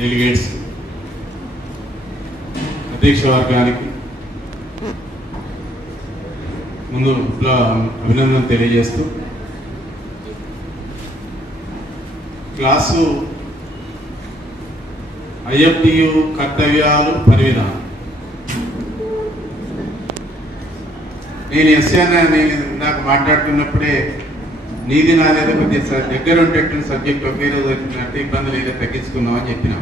Delegates, అధ్యక్ష వర్గానికి ముందు అభినందన తెలియజేస్తూ, క్లాసు ఐఎఫ్టియు కర్తవ్యాలు పరివిధానం. నేను నేను నాకు మాట్లాడుతున్నప్పుడే నీది నాదేదో కొద్దిగా దగ్గర ఉండేటువంటి సబ్జెక్ట్ ఒకే రోజు వచ్చినట్టు ఇబ్బందులు ఏదో తగ్గించుకుందామని చెప్పినా.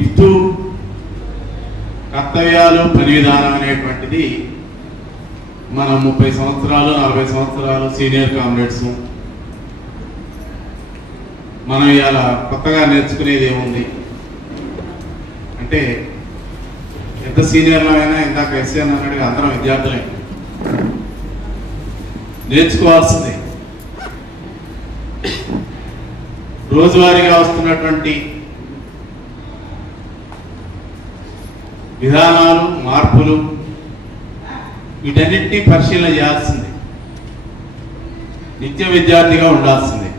ఇఫ్టు కర్తవ్యాలు పని విధానం అనేటువంటిది మనం 30 సంవత్సరాలు 40 సంవత్సరాలు సీనియర్ కామ్రేడ్స్ మనం ఇవాళ కొత్తగా నేర్చుకునేది ఏముంది అంటే, ఎంత సీనియర్లో అయినా ఇందాక ఎస్ఎన్ అన్నట్టుగా అందరం విద్యార్థులే, నేర్చుకోవాల్సిందే. రోజువారీగా వస్తున్నటువంటి విధానాలు, మార్పులు, వీటన్నిటినీ పరిశీలన చేయాల్సిందే. నిత్య విద్యార్థిగా ఉండాల్సిందే.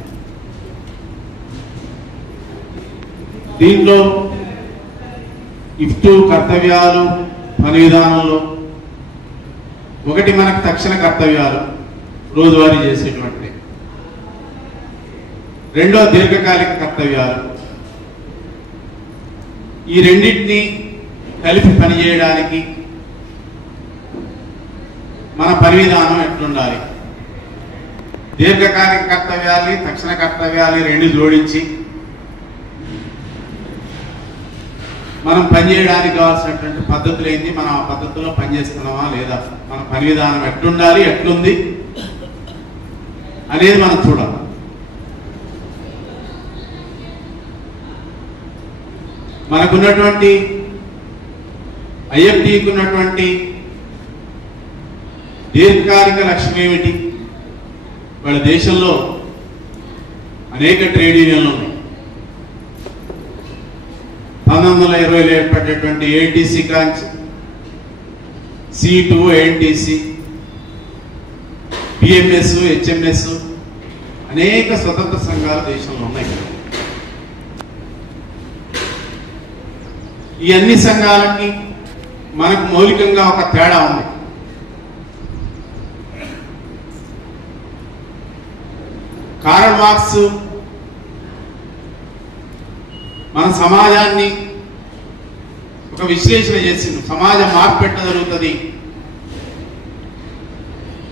దీంట్లో ఇఫ్టు కర్తవ్యాలు పని విధానంలో ఒకటి మనకు తక్షణ కర్తవ్యాలు రోజువారీ చేసేటువంటి, రెండో దీర్ఘకాలిక కర్తవ్యాలు. ఈ రెండింటినీ కలిపి పనిచేయడానికి మన పని విధానం ఎట్లుండాలి, దీర్ఘకాలిక కర్తవ్యాలు తక్షణ కర్తవ్యాలు రెండు జోడించి మనం పనిచేయడానికి కావాల్సినటువంటి పద్ధతులు ఏంటి, మనం ఆ పద్ధతిలో పనిచేస్తున్నామా లేదా, మన పని విధానం ఎట్లుండాలి, ఎట్లుంది అనేది మనం చూడాలి. మనకున్నటువంటి ఐఎఫ్టీకి ఉన్నటువంటి దీర్ఘకాలిక లక్ష్యం ఏమిటి? వాళ్ళ దేశంలో అనేక ట్రేడ్ యూనియన్లు ఉన్నాయి. 1920లో ఏర్పడేటువంటి ఏఎన్టీసీ కాంచి C2, ఏఎన్టీసీ, పిఎంఎస్, హెచ్ఎంఎస్, అనేక స్వతంత్ర సంఘాలు దేశంలో ఉన్నాయి. ఈ అన్ని సంఘాలకి మనకు మౌలికంగా ఒక తేడా ఉంది. కార్ల్ మార్క్స్ మన సమాజాన్ని ఒక విశ్లేషణ చేసింది. సమాజం మార్పు ఎట్లా జరుగుతుంది,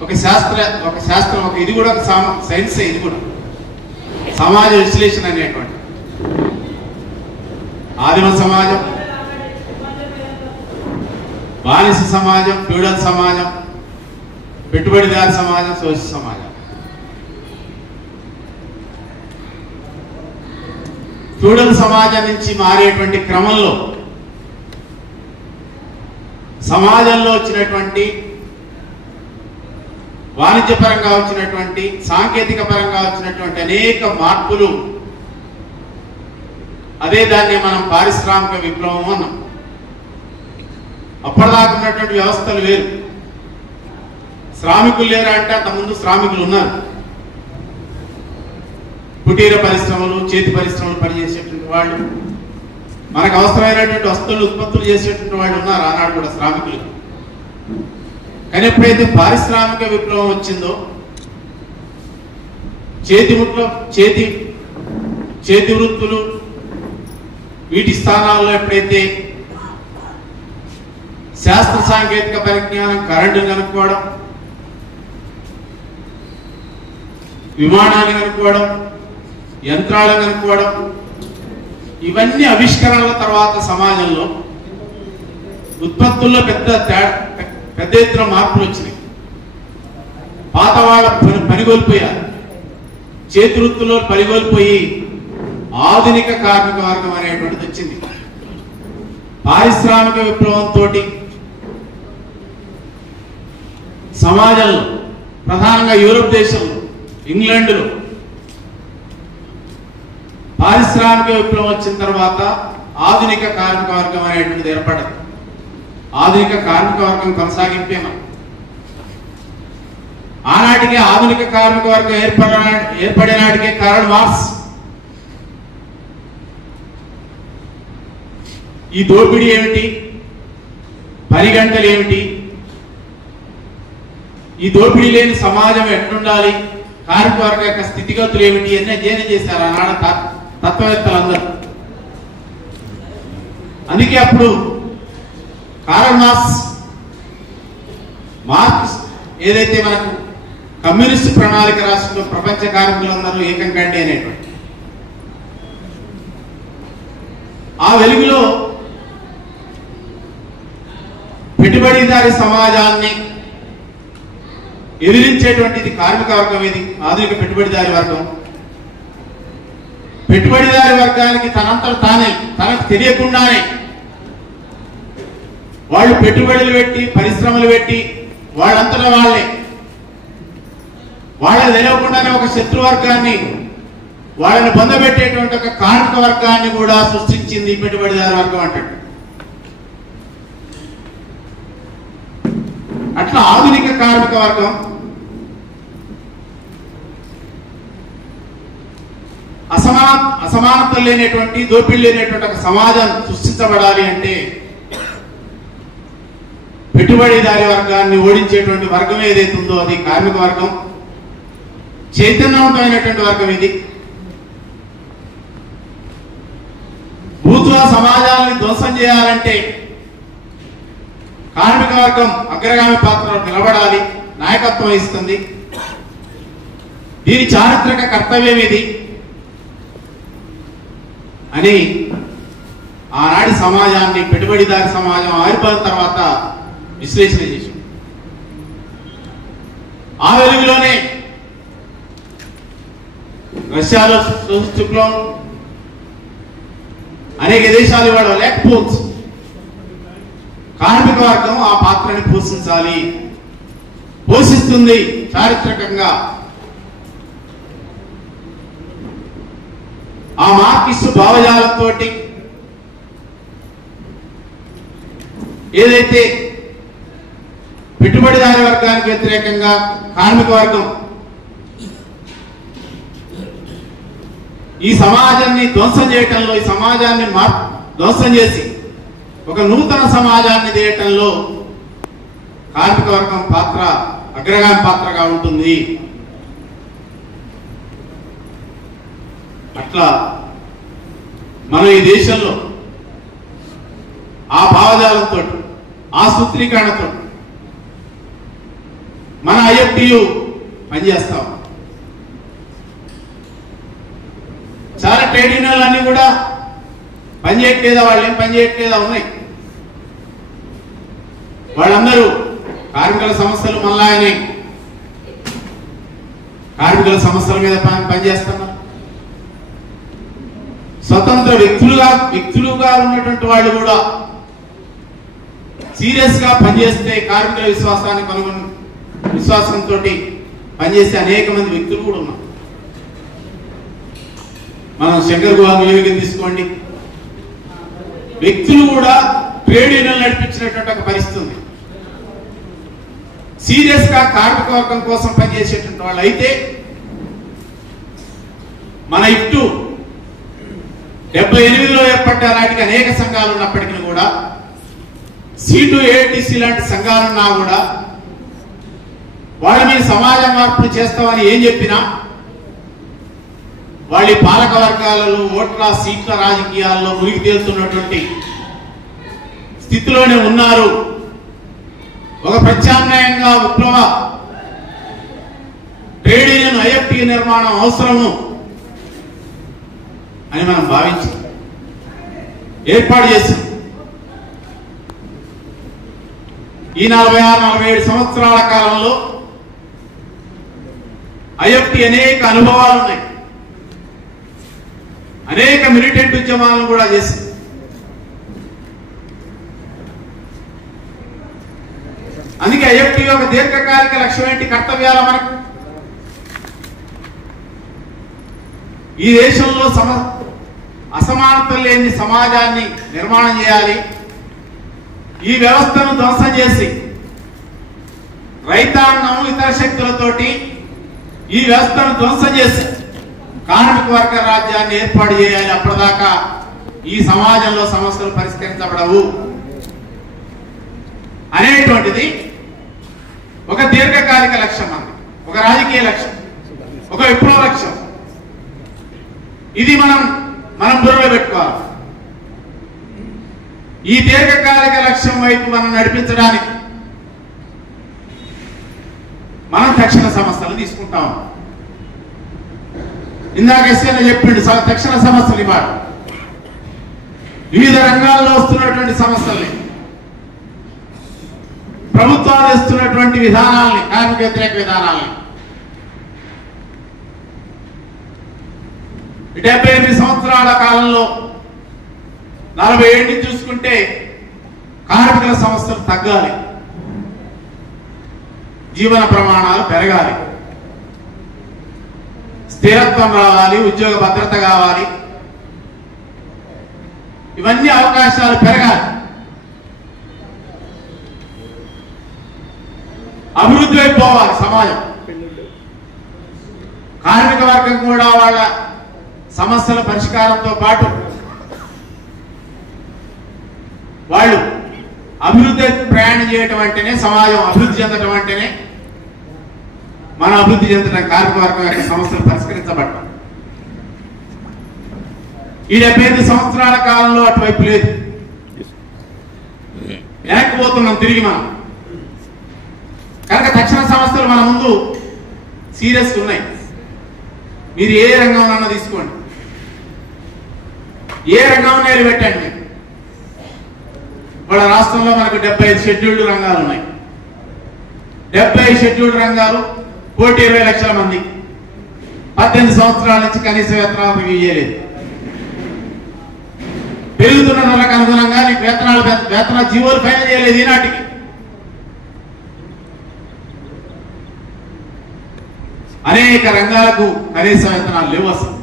ఒక శాస్త్రం ఇది కూడా ఒక సైన్స్, ఇది కూడా సమాజ విశ్లేషణ అనేటువంటి. ఆదిమ సమాజం, బానిస సమాజం, ఫ్యూడల్ సమాజం, పెట్టుబడిదారి సమాజం, సోషల్ సమాజం. ఫ్యూడల్ సమాజం నుంచి మారేటువంటి క్రమంలో సమాజంలో వచ్చినటువంటి వాణిజ్యపరంగా వచ్చినటువంటి, సాంకేతిక పరంగా వచ్చినటువంటి అనేక మార్పులు, అదే దాన్ని మనం పారిశ్రామిక విప్లవం అన్నాం. అప్పటిదాకా ఉన్నటువంటి వ్యవస్థలు వేరు. శ్రామికులు లేరా అంటే అంతకుముందు శ్రామికులు ఉన్నారు. కుటీర పరిశ్రమలు, చేతి పరిశ్రమలు పనిచేసేటువంటి వాళ్ళు, మనకు అవసరమైనటువంటి వస్తువులు ఉత్పత్తులు చేసేటువంటి వాళ్ళు ఉన్నారు ఆనాడు కూడా శ్రామికులు. కానీ ఎప్పుడైతే పారిశ్రామిక విప్లవం వచ్చిందో, చేతి వృత్తులు వీటి స్థానాల్లో ఎప్పుడైతే శాస్త్ర సాంకేతిక పరిజ్ఞానం, కరెంటు కనుక్కోవడం, విమానాన్ని కనుక్కోవడం, యంత్రాలను కనుక్కోవడం, ఇవన్నీ ఆవిష్కరణల తర్వాత సమాజంలో ఉత్పత్తుల్లో పెద్ద ఎత్తున మార్పులు వచ్చినాయి. పాత వాళ్ళ పనిగోల్పోయారు, చేతి వృత్తుల్లో పనిగోల్పోయి ఆధునిక కార్మిక వర్గం అనేటువంటిది వచ్చింది. పారిశ్రామిక విప్లవంతో సమాజంలో, ప్రధానంగా యూరోప్ దేశంలో, ఇంగ్లాండ్లో పారిశ్రామిక విప్లవం వచ్చిన తర్వాత ఆధునిక కార్మిక వర్గం అనేటువంటిది ఏర్పడదు. ఆధునిక కార్మిక వర్గం కొనసాగింపేమా. ఆనాటికే ఆధునిక కార్మిక వర్గం ఏర్పడే నాటికే కారల్ మార్క్స్ ఈ దోపిడీ ఏమిటి, పని గంటలు ఏమిటి, ఈ దోపిడీ లేని సమాజం ఎట్లుండాలి, కార్మిక వర్గ యొక్క స్థితిగతులు ఏమిటి అన్నీ అధ్యయనం చేశారు ఆనాడు తత్వవేత్తలందరూ. అందుకే అప్పుడు కారల్ మార్క్స్ ఏదైతే మనకు కమ్యూనిస్టు ప్రణాళిక రాష్ట్రంలో ప్రపంచ కార్మికులందరూ ఏకం కండి అనేటువంటి ఆ వెలుగులో పెట్టుబడిదారి సమాజాన్ని ఎదిరించేటువంటిది కార్మిక వర్గం. ఇది ఆధునిక పెట్టుబడిదారి వర్గం. పెట్టుబడిదారి వర్గానికి తనంతట తానే, తనకు తెలియకుండానే వాళ్ళు పెట్టుబడులు పెట్టి పరిశ్రమలు పెట్టి వాళ్ళంతటా వాళ్ళకి తెలియకుండానే ఒక శత్రువర్గాన్ని, వాళ్ళని పొందబెట్టేటువంటి ఒక కార్మిక వర్గాన్ని కూడా సృష్టించింది పెట్టుబడిదారి వర్గం అంటాడు. అట్లా ఆధునిక కార్మిక వర్గం అసమానతలు లేనటువంటి, దోపిడీ లేనటువంటి ఒక సమాజం సృష్టించబడాలి అంటే పెట్టుబడిదారి వర్గాన్ని ఓడించేటువంటి వర్గం ఏదైతే ఉందో అది కార్మిక వర్గం. చైతన్యవంతమైనటువంటి వర్గం ఇది. భూత్వా సమాజాలను ధ్వంసం చేయాలంటే కార్మిక వర్గం అగ్రగామి పాత్రలో నిలబడాలి, నాయకత్వం వహిస్తుంది. దీని చారిత్రక కర్తవ్యం ఇది అని ఆనాటి సమాజాన్ని, పెట్టుబడిదారి సమాజం ఆవిర్భావం తర్వాత విశ్లేషణ చేశాం. ఆ వెలుగులోనే రష్యాలో విప్లవం, అనేక దేశాలు ఇవాళ లేకపోవచ్చు, కార్మిక వర్గం ఆ పాత్రని పోషించాలి, పోషిస్తుంది చారిత్రకంగా. ఆ మార్క్సిస్టు భావజాలంతో ఏదైతే పెట్టుబడిదారి వర్గానికి వ్యతిరేకంగా కార్మిక వర్గం ఈ సమాజాన్ని ధ్వంసం చేయటంలో, ఈ సమాజాన్ని ధ్వంసం చేసి ఒక నూతన సమాజాన్ని తీయటంలో కార్మిక వర్గం పాత్ర అగ్రగామి పాత్రగా ఉంటుంది. అట్లా మనం ఈ దేశంలో ఆ భావజాలంతో, ఆ సూత్రీకరణతో మన ఐఎఫ్టియు పనిచేస్తాం. చాలా ట్రేడ్ యూనియన్లు అన్ని కూడా పనిచేయట్లేదా, వాళ్ళు ఏం పనిచేయట్లేదా ఉన్నాయి. వాళ్ళందరూ కార్మికుల సమస్యలు మళ్ళాయని కార్మికుల సమస్యల మీద పనిచేస్తున్నారు. స్వతంత్ర వ్యక్తులుగా ఉన్నటువంటి వాళ్ళు కూడా సీరియస్ గా పనిచేస్తే కార్మికుల విశ్వాసంతో పనిచేసే అనేక మంది వ్యక్తులు కూడా ఉన్నారు. మనం శంకర్ గుహాన్ వివేకం తీసుకోండి, వ్యక్తులు కూడా ట్రేడ్ యూనియన్ నడిపించినటువంటి ఒక పరిస్థితి ఉంది. సీరియస్ గా కార్మిక వర్గం కోసం పనిచేసేటువంటి వాళ్ళు అయితే మన ఇటు 78లో ఏర్పడ్డ నాటికి అనేక సంఘాలు ఉన్నప్పటికీ కూడా, C2 AITC లాంటి సంఘాలున్నా కూడా వాళ్ళ మీద సమాజ మార్పులు చేస్తామని ఏం చెప్పినా వాళ్ళ పాలక వర్గాలలో ఓట్ల సీట్ల రాజకీయాల్లో మునిగి తేలుతున్నటువంటి స్థితిలోనే ఉన్నారు. ఒక ప్రత్యామ్నాయంగా విప్లవ ట్రేడ్ యూనియన్ ఐఎఫ్టి నిర్మాణం అవసరము అని మనం భావించి ఏర్పాటు చేశాం. ఈ 46-47 సంవత్సరాల కాలంలో ఐఎఫ్టి అనేక అనుభవాలు ఉన్నాయి, అనేక మిలిటెంట్ ఉద్యమాలను కూడా చేసింది. అందుకే ఐఎఫ్టి యొక్క దీర్ఘకాలిక లక్ష్యం ఏంటి, కర్తవ్యాల మనకు ఈ దేశంలో అసమానతలు లేని సమాజాన్ని నిర్మాణం చేయాలి. ఈ వ్యవస్థను ధ్వంసం చేసి రైతాంగం ఇతర శక్తులతోటి ఈ వ్యవస్థను ధ్వంసం చేసి కార్మిక వర్గ రాజ్యాన్ని ఏర్పాటు చేయాలి. అప్పటిదాకా ఈ సమాజంలో సమస్యలు పరిష్కరించబడవు అనేటువంటిది ఒక దీర్ఘకాలిక లక్ష్యం, అంది ఒక రాజకీయ లక్ష్యం, ఒక విప్లవ లక్ష్యం. ఇది మనం బుర్రలో పెట్టుకోవాలి. ఈ దీర్ఘకాలిక లక్ష్యం వైపు మనం నడిపించడానికి మనం తక్షణ సమస్యలు తీసుకుంటాం. ఇందాక ఎస్ఐ చెప్పిండు తక్షణ సమస్యలు ఇవాళ వివిధ రంగాల్లో వస్తున్నటువంటి సమస్యల్ని, ప్రభుత్వాలు ఇస్తున్నటువంటి విధానాల్ని, కార్మిక వ్యతిరేక విధానాల్ని, 78 సంవత్సరాల కాలంలో 40 ఏళ్ళు చూసుకుంటే కార్మికుల సమస్యలు తగ్గాలి, జీవన ప్రమాణాలు పెరగాలి, స్థిరత్వం రావాలి, ఉద్యోగ భద్రత కావాలి, ఇవన్నీ అవకాశాలు పెరగాలి, అభివృద్ధి అయిపోవాలి సమాజం. కార్మిక వర్గం కూడా వాళ్ళ సమస్యల పరిష్కారంతో పాటు వాళ్ళు అభివృద్ధి ప్రయాణం చేయటం అంటేనే సమాజం అభివృద్ధి చెందటం అంటేనే మన అభివృద్ధి చెందడం, కార్మిక వర్గం యొక్క సమస్యలు పరిష్కరించబడటం. ఈ 75 సంవత్సరాల కాలంలో అటువైపు లేదు, వెనక్కిపోతున్నాం తిరిగి మనం. కనుక తక్షణ సమస్యలు మన ముందు సీరియస్ ఉన్నాయి. మీరు ఏ రంగంలో తీసుకోండి, ఏ రంగం నిలబెట్టండి. వాళ్ళ రాష్ట్రంలో మనకు 75 షెడ్యూల్డ్ రంగాలు ఉన్నాయి. 70 షెడ్యూల్డ్ రంగాలు, 1,20 లక్షల మంది, 18 సంవత్సరాల నుంచి కనీస వేతనాలు రివ్యూ చేయలేదు. పెరుగుతున్న నెలకు అనుగుణంగా నీకు వేతన జీవోలు పైన చేయలేదు ఈనాటికి. అనేక రంగాలకు కనీస వేతనాలు లేవు, అసలు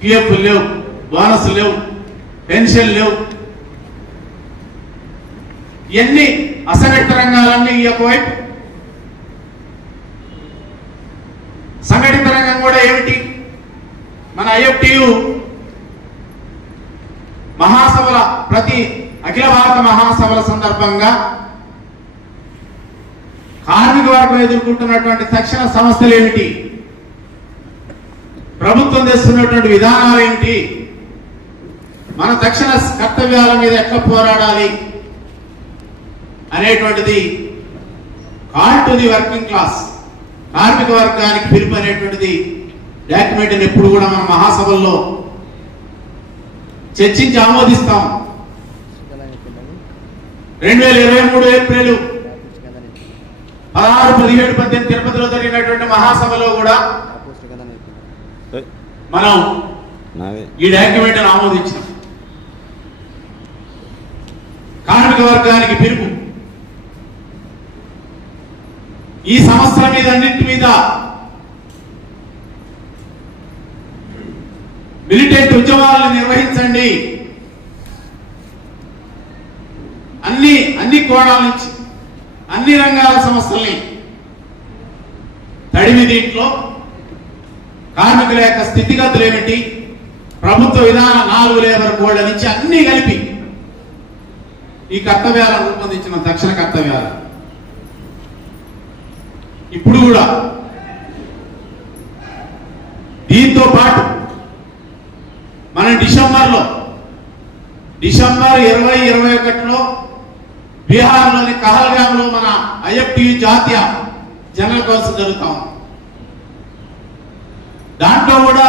పిఎఫ్ లేవు, బోనస్ లేవు, పెన్షన్ లేవు. ఇవన్నీ అసంఘటిత రంగాలన్నీ ఈ యొక్క వైపు. సంఘటిత రంగం కూడా ఏమిటి? మన IFTU మహాసభల, ప్రతి అఖిల భారత మహాసభల సందర్భంగా కార్మిక వర్గం ఎదుర్కొంటున్నటువంటి తక్షణ సమస్యలు ఏమిటి, ప్రభుత్వం తెస్తున్నటువంటి విధానాలు ఏమిటి, మన తక్షణ కర్తవ్యాల మీద ఎట్లా పోరాడాలి అనేటువంటిది call to the working class, కార్మిక వర్గానికి పిలుపు అనేటువంటిది డాక్యుమెంట్ ఎప్పుడు కూడా మన మహాసభల్లో చర్చించి ఆమోదిస్తాం. 2023 ఏప్రిల్ 16, 17, 18 తిరుపతిలో జరిగినటువంటి మహాసభలో కూడా మనం ఈ డాక్యుమెంట్ ఆమోదించాం. కార్మిక వర్గానికి పిలుపు, ఈ సమస్యల మీద అన్నింటి మీద మిలిటెంట్ ఉద్యమాలను నిర్వహించండి. అన్ని కోణాల నుంచి అన్ని రంగాల సమస్యల్ని తడిమి దీంట్లో కార్మికుల యొక్క స్థితిగతులు ఏమిటి, ప్రభుత్వ విధాన 4 లేబర్ కోడ్ల నుంచి అన్ని కలిపి ఈ కర్తవ్యాలను రూపొందించిన తక్షణ కర్తవ్యాలు. ఇప్పుడు కూడా దీంతో పాటు మన డిసెంబర్ 2021లో బీహార్లోని కహల్గాంలో మన IFTU జాతీయ జనరల్ కౌన్సిల్ జరుగుతాం. దాంట్లో కూడా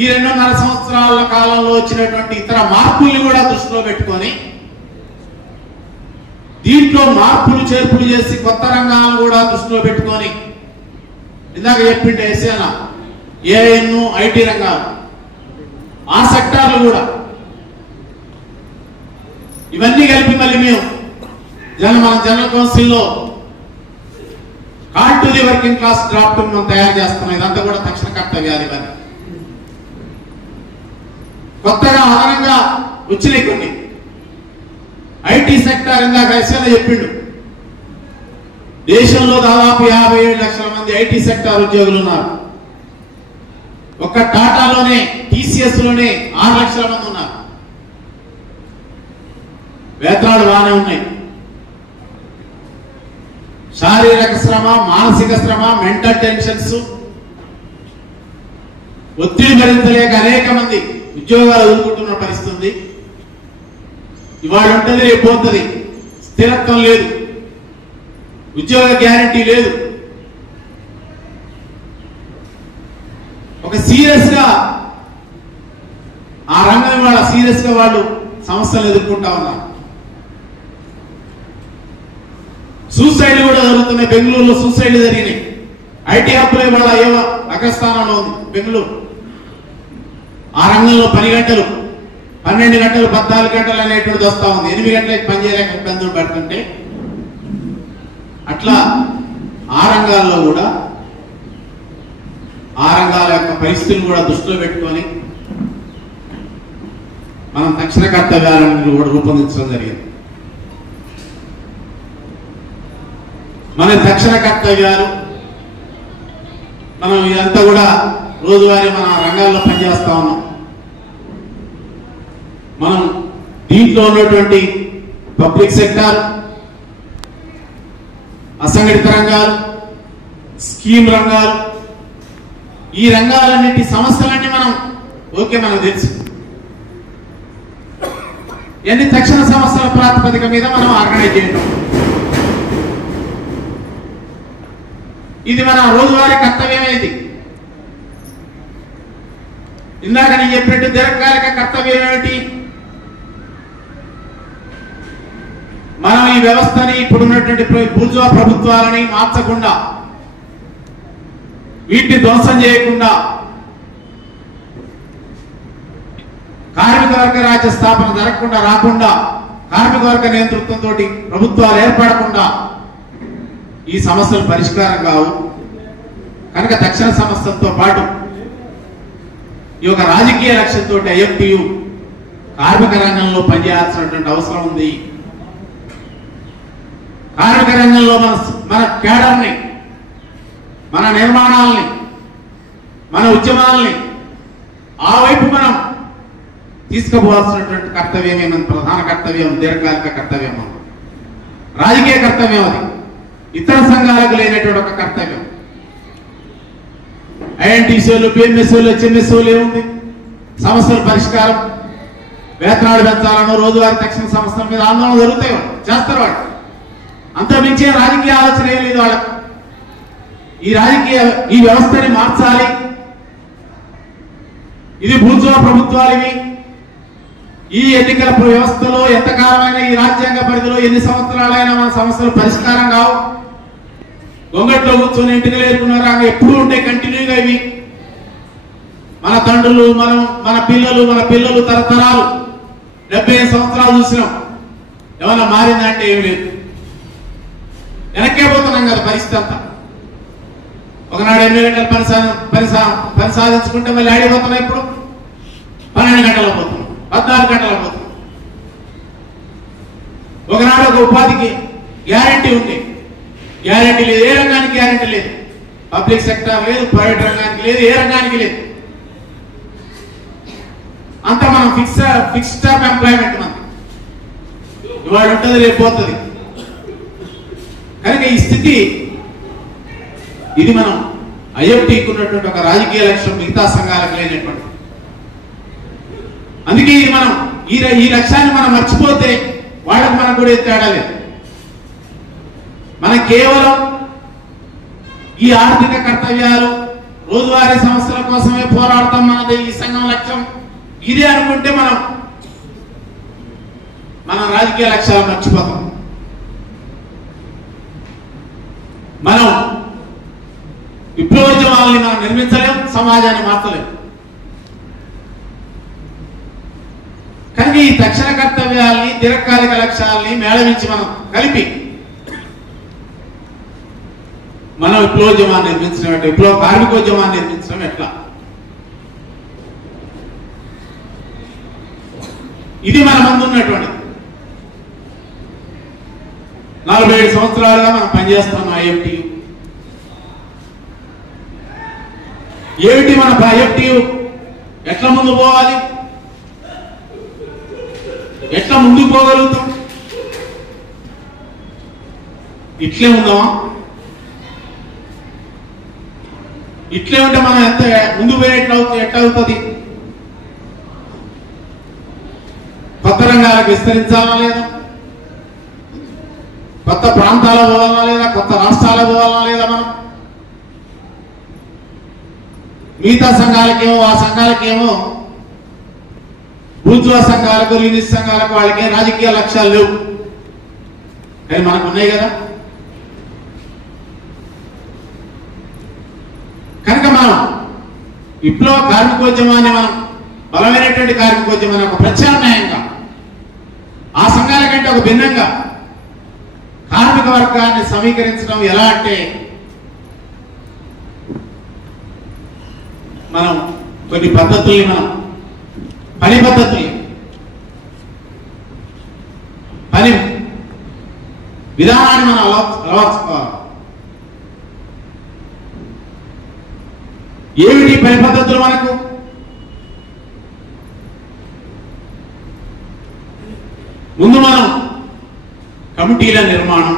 ఈ 2.5 సంవత్సరాల కాలంలో వచ్చినటువంటి ఇతర మార్పుల్ని కూడా దృష్టిలో పెట్టుకొని దీంట్లో మార్పులు చేర్పులు చేసి కొత్త రంగాలను కూడా దృష్టిలో పెట్టుకొని, ఇందాక చెప్పింటే ఏసీనా AIN, IT రంగాలు, ఆ సెక్టార్లు కూడా ఇవన్నీ కలిపి మళ్ళీ మేము మన జనరల్ కౌన్సిల్లో call to the working class draft మనం తయారు చేస్తున్నాం. ఇదంతా కూడా తక్షణ కర్తవ్యాలు. ఇవన్నీ కొత్తగా అదనంగా వచ్చినాయి కొన్ని. IT సెక్టార్ ఇందాక ఎస్ఎల్ చెప్పిండు, దేశంలో దాదాపు 57 లక్షల మంది ఐటీ సెక్టార్ ఉద్యోగులు ఉన్నారు. ఒక్క టాటాలోనే TCS లోనే 6 లక్షల మంది ఉన్నారు. వేతనాలు బాగానే ఉన్నాయి. శారీరక శ్రమ, మానసిక శ్రమ, మెంటల్ టెన్షన్స్, ఒత్తిడి భరించలేక అనేక మంది ఉద్యోగాలు వదులుకుంటున్న పరిస్థితి ఉంది. ఇవాళ ఉంటుంది, రేపు పోతుంది. స్థిరత్వం లేదు, ఉద్యోగ గ్యారంటీ లేదు. ఒక సీరియస్ గా ఆ రంగం వాళ్ళ సీరియస్ గా వాళ్ళు సమస్యలు ఎదుర్కొంటా ఉన్నారు. సూసైడ్ కూడా జరుగుతున్నాయి. బెంగళూరులో సూసైడ్ జరిగినాయి. ఐటీ హబ్లో వాళ్ళ ఏవో అగ్రస్థానంలో ఉంది బెంగళూరు. ఆ రంగంలో 10 గంటలు, 12 గంటలు, 14 గంటలు అనేటువంటిది వస్తా ఉంది. 8 గంటలకి పని చేయలేక ఇబ్బందులు పడుతుంటే అట్లా ఆ రంగాల్లో కూడా ఆ రంగాల యొక్క పరిస్థితులను కూడా దృష్టిలో పెట్టుకొని మనం తక్షణ కర్తవ్యాలను కూడా రూపొందించడం జరిగింది. మన తక్షణ కర్తవ్యాలు మనం ఇదంతా కూడా రోజువారీ మన రంగాల్లో పనిచేస్తా ఉన్నాం. మనం దీంట్లో ఉన్నటువంటి పబ్లిక్ సెక్టార్, అసంఘటిత రంగాలు, స్కీమ్ రంగాలు, ఈ రంగాలన్నిటి సమస్యలన్నీ మనకు తెలుసు. ఎన్ని తక్షణ సమస్యల ప్రాతిపదిక మీద మనం ఆర్గనైజ్ చేయడం, ఇది మన రోజువారీ కర్తవ్యమేది. ఇందాక నేను చెప్పినట్టు దీర్ఘకాలిక కర్తవ్యం ఏమిటి? మనం ఈ వ్యవస్థని, ఇప్పుడున్నటువంటి బూర్జువా ప్రభుత్వాలని మార్చకుండా, వీటిని ధ్వంసం చేయకుండా, కార్మిక వర్గ రాజ్య స్థాపన జరగకుండా రాకుండా, కార్మిక వర్గ నేతృత్వంతో ప్రభుత్వాలు ఏర్పడకుండా ఈ సమస్యలు పరిష్కారం కావు. కనుక తక్షణ సమస్యలతో పాటు ఈ యొక్క రాజకీయ లక్ష్యంతో IFTU కార్మిక రంగంలో పనిచేయాల్సినటువంటి అవసరం ఉంది. కార్మిక రంగంలో మన కేడర్ని, మన నిర్మాణాలని, మన ఉద్యమాలని ఆ వైపు మనం తీసుకుపోవాల్సినటువంటి కర్తవ్యమే మన ప్రధాన కర్తవ్యం, దీర్ఘకాలిక కర్తవ్యం, రాజకీయ కర్తవ్యం. అది ఇతర సంఘాలకు లేనటువంటి ఒక కర్తవ్యం. INTCలు, PMSలు, HMSలు ఏముంది? సమస్యల పరిష్కారం, వేతనాలు పెంచాలను, రోజువారీ తక్షణ సమస్యల మీద ఆందోళన జరుగుతాయి, చేస్తారు వాళ్ళు. అంతమించే రాజకీయ ఆలోచన ఏం లేదు వాళ్ళకు. ఈ వ్యవస్థని మార్చాలి, ఇది బూర్జువా ప్రభుత్వాలు, ఈ ఎన్నికల వ్యవస్థలో ఎంతకాలమైన ఈ రాజ్యాంగ పరిధిలో ఎన్ని సంవత్సరాలైనా మన సమస్యలు పరిష్కారం కావు. గొంగట్లో కూర్చొని ఎంటికలు ఏరుకున్నారా ఎప్పుడు ఉంటాయి కంటిన్యూగా. ఇవి మన తండ్రులు, మన పిల్లలు తరతరాలు 75 సంవత్సరాలు చూసినాం. ఏమన్నా మారిందంటే ఏమి లేదు, వెనక్కే పోతున్నాం కదా పరిస్థితి అంతా. ఒకనాడు 8 గంటలు పని సాధించుకుంటే మళ్ళీ ఆడిపోతున్నాం. ఇప్పుడు 12 గంటలు పోతున్నాం, 14 గంటలు పోతున్నాం. ఒకనాడు ఒక ఉపాధికి గ్యారంటీ ఉంది, గ్యారంటీ లేదు. ఏ రంగానికి గ్యారంటీ లేదు. పబ్లిక్ సెక్టర్ లేదు, ప్రైవేట్ రంగానికి లేదు, ఏ రంగానికి లేదు. అంతా మనం ఫిక్స్డ్ టర్మ్ ఎంప్లాయ్మెంట్. మనం ఇవాళ ఉంటుంది, రేపు పోతుంది. కనుక ఈ స్థితి, ఇది మనం IFTకు ఉన్నటువంటి ఒక రాజకీయ లక్ష్యం, మిగతా సంఘాలకు లేనటువంటి. అందుకే మనం ఈ లక్ష్యాన్ని మనం మర్చిపోతే వాళ్ళకి మనకు కూడా తేడా లేదు. మన కేవలం ఈ ఆర్థిక కర్తవ్యాలు, రోజువారీ సమస్యల కోసమే పోరాడతాం, మనది ఈ సంఘం లక్ష్యం ఇదే అనుకుంటే మన రాజకీయ లక్ష్యాలు మర్చిపోతాం. మనం విప్లవోద్యమాలని మనం నిర్మించలేం, సమాజాన్ని మార్చలేం. కానీ ఈ తక్షణ కర్తవ్యాల్ని, దీర్ఘకాలిక లక్ష్యాలని మేళవించి మనం కలిపి మనం విప్లవోద్యమాన్ని నిర్మించడం, విప్లవ కార్మికోద్యమాన్ని నిర్మించడం ఎట్లా? ఇది మన ముందు ఉన్నటువంటి 47 17 సంవత్సరాలుగా మనం పనిచేస్తున్నాం ఐఎఫ్టియు. ఏమిటి మన ఐఎఫ్టియు? ఎట్లా ముందు పోవాలి, ఎట్లా ముందుకు పోగలుగుతాం? ఇట్లే ఉందామా? ఇట్లే ఉంటే మనం ఎంత ముందు పోయేట్లా ఎట్లవుతుంది? కొత్త రంగాలకు విస్తరించాలా లేదా? కొత్త ప్రాంతాలకు పోవాలా లేదా? కొత్త రాష్ట్రాలకు పోవాలా లేదా? మనం మిగతా సంఘాలకేమో, ఆ సంఘాలకేమో, బూర్జువా సంఘాలకు, రిలీజ్ సంఘాలకు వాళ్ళకే రాజకీయ లక్ష్యాలు లేవు, కానీ మనకు ఉన్నాయి కదా. కనుక మనం విప్లవ కార్మికోద్యమాన్ని మనం బలమైనటువంటి కార్మికోద్యమాన్ని ఒక ప్రత్యామ్నాయంగా, ఆ సంఘాల కంటే ఒక భిన్నంగా కార్మిక వర్గాన్ని సమీకరించడం ఎలా అంటే, మనం కొన్ని పద్ధతుల్ని, మనం పని పద్ధతుల్ని, పని విధానాన్ని మనం అలవర్చుకోవాలి. ఏమిటి పని పద్ధతులు మనకు? ముందు మనం కమిటీల నిర్మాణం,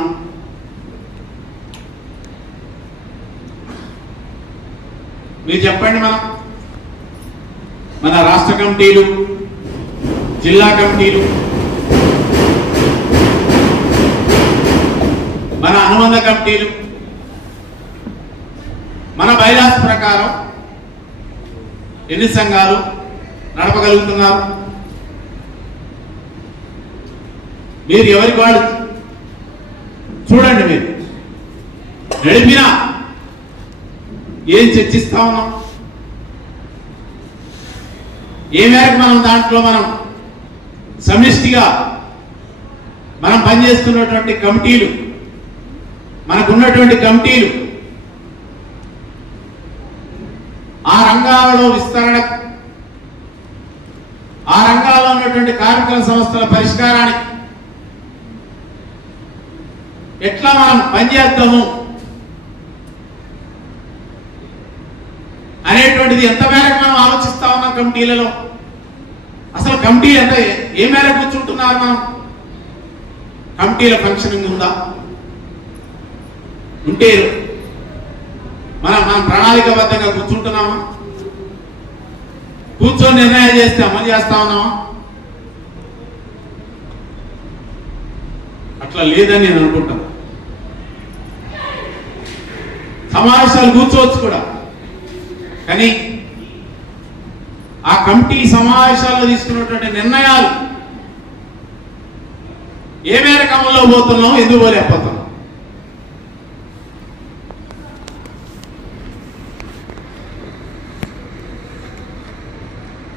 మీరు చెప్పండి, మన రాష్ట్ర కమిటీలు, జిల్లా కమిటీలు, మన అనుబంధ కమిటీలు, మన బైలాస్ ప్రకారం ఎన్ని సంఘాలు నడపగలుగుతున్నారు? మీరు ఎవరికి వాళ్ళు చూడండి. మీరు నడిపినా ఏం చర్చిస్తా ఉన్నాం, ఏ మేరకు మనం దాంట్లో మనం సమిష్టిగా మనం పనిచేస్తున్నటువంటి కమిటీలు, మనకున్నటువంటి కమిటీలు ఆ రంగాలలో విస్తరణ, ఆ రంగాల్లో ఉన్నటువంటి కార్మికుల సమస్యల పరిష్కారానికి ఎట్లా మనం పనిచేద్దాము అనేటువంటిది ఎంత మేరకు మనం ఆలోచిస్తా ఉన్నాం కమిటీలలో. అసలు కమిటీ ఎంత, ఏ మేరకు కూర్చుంటున్నారు? మనం కమిటీల ఫంక్షనింగ్ ఉందా? ఉంటే మనం ప్రణాళికబద్ధంగా కూర్చుంటున్నామా? కూర్చొని నిర్ణయం చేస్తే అమలు చేస్తా ఉన్నామా? అట్లా లేదని నేను అనుకుంటాను. సమావేశాలు కూర్చోవచ్చు కూడా, కానీ ఆ కమిటీ సమావేశాల్లో తీసుకున్నటువంటి నిర్ణయాలు ఏ మేరకు అమల్లో పోతున్నాం, ఎందుకు పోలేకపోతున్నాం?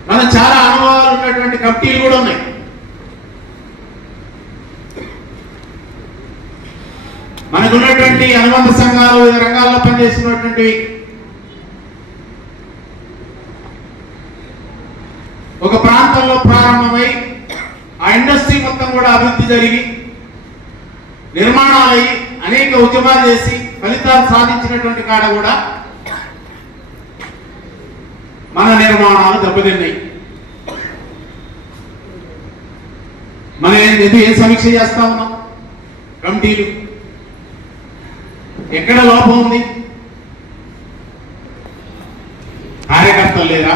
మన చాలా అనుభవాలు ఉన్నటువంటి కమిటీలు కూడా ఉన్నాయి. మనకున్నటువంటి అనుబంధ సంఘాలు, వివిధ రంగాల్లో పనిచేస్తున్నటువంటి ఒక ప్రాంతంలో ప్రారంభమై ఆ ఇండస్ట్రీ మొత్తం కూడా అభివృద్ధి జరిగి నిర్మాణాలై అనేక ఉద్యమాలు చేసి ఫలితాలు సాధించినటువంటి కాడ కూడా మన నిర్మాణాలు దెబ్బతిన్నాయి. మనం ఏం సమీక్ష చేస్తా ఉన్నాం? కమిటీలు ఎక్కడ లోపం ఉంది? కార్యకర్తలు లేరా?